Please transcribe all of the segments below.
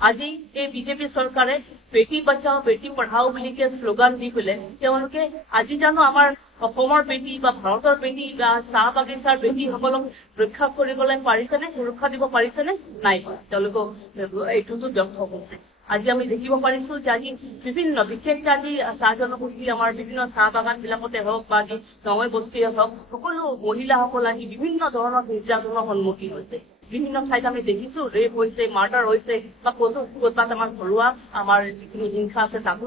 আজি এই বিজেপি চৰকাৰে বেটি বচাও বেটি পঢ়াও বুলি শ্লোগান দি পেলাই তেওঁলোকে আজি জানো আমাৰ অসমৰ বেটি বা ভাৰতৰ বেটি বা চাহ বাগিচাৰ বেটিসকলক ৰক্ষা কৰিবলৈ পাৰিছেনে, সুৰক্ষা দিব পাৰিছেনে? নাই পৰা। তেওঁলোকক এইটোতো ব্যৰ্থ হৈছে। আজি আমি দেখিব পাৰিছো যে আজি বিভিন্ন বিশেষকৈ আজি চাহ জনগোষ্ঠী আমাৰ বিভিন্ন চাহ বাগান বিলাকতে হওক বা আজি গাঁৱে বস্তিয়ে হওক সকলো মহিলাসকল আজি বিভিন্ন ধৰণৰ নিৰ্যাতনৰ সন্মুখীন হৈছে। বিভিন্ন ঠাইত আমি দেখিছো ৰেপ হৈছে, মাৰ্ডাৰ হৈছে বা ক'ৰবাত আমাৰ ঘৰুৱা আমাৰ যিখিনি হিংসা আছে তাতো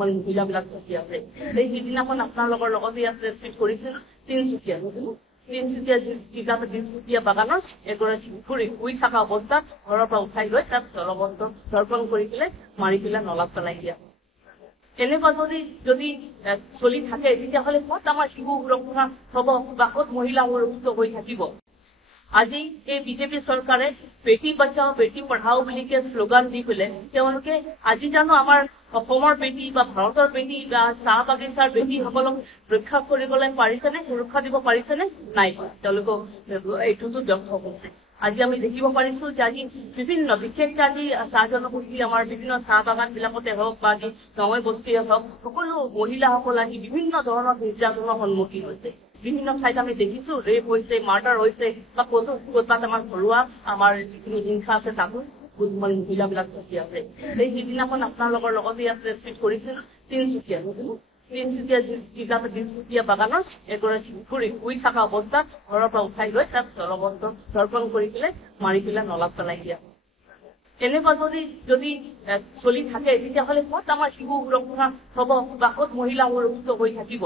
মহিলাবিলাক ভুগি আছে। সেই সিদিনাখন আপোনালোকৰ লগতে ইয়াত প্ৰেছ মিট কৰিছিল তিনিচুকীয়া জিলাৰ বাগানৰ এগৰাকী শুই থকা অৱস্থাত ঘৰৰ পৰা উঠাই লৈ তাক দৰ্পণ কৰি পেলাই মাৰি পেলাই নলাত পেলাই দিয়া। এনেকুৱা যদি চলি থাকে তেতিয়াহ'লে ক'ত আমাৰ শিশু সুৰক্ষা হ'ব বা ক'ত মহিলা সুৰক্ষিত হৈ থাকিব? আজি এই বিজেপি চৰকাৰে বেটি বচাও বেটি পঢ়াও বুলি শ্লোগান দি পেলাই তেওঁলোকে আজি জানো আমাৰ অসমৰ বেটি বা ভাৰতৰ বেটি বা চাহ বাগিচাৰ বেটিসকলক ৰক্ষা কৰিবলৈ পাৰিছেনে, সুৰক্ষা দিব পাৰিছেনে? নাই পৰা। তেওঁলোকক এইটোতো ব্যৰ্থ হৈছে। আজি আমি দেখিব পাৰিছো যে আজি বিভিন্ন বিশেষকৈ আজি চাহ জনগোষ্ঠী আমাৰ বিভিন্ন চাহ বাগান বিলাকতে হওক বা আজি গাঁৱে বস্তিয়ে হওক সকলো মহিলাসকল আজি বিভিন্ন ধৰণৰ নিৰ্যাতনৰ সন্মুখীন হৈছে। বিভিন্ন ঠাইত আমি দেখিছো ৰেপ হৈছে, মাৰ্ডাৰ হৈছে বা ক'ৰবাত আমাৰ ঘৰুৱা আমাৰ যিখিনি হিংসা আছে তাতো মহিলাবিলাক ভুগি আছে। সেই সিদিনাখন আপোনালোকৰ লগতে ইয়াত প্ৰেছ মিট কৰিছিল তিনিচুকীয়া জিলাৰ বাগানৰ এগৰাকী শুই থকা অৱস্থাত ঘৰৰ পৰা উঠাই লৈ তাক দৰ্পণ কৰি পেলাই মাৰি পেলাই নলাত পেলাই দিয়া। এনেকুৱা যদি চলি থাকে তেতিয়াহ'লে ক'ত আমাৰ শিশু সুৰক্ষা হ'ব বা ক'ত মহিলা সুৰক্ষিত হৈ থাকিব?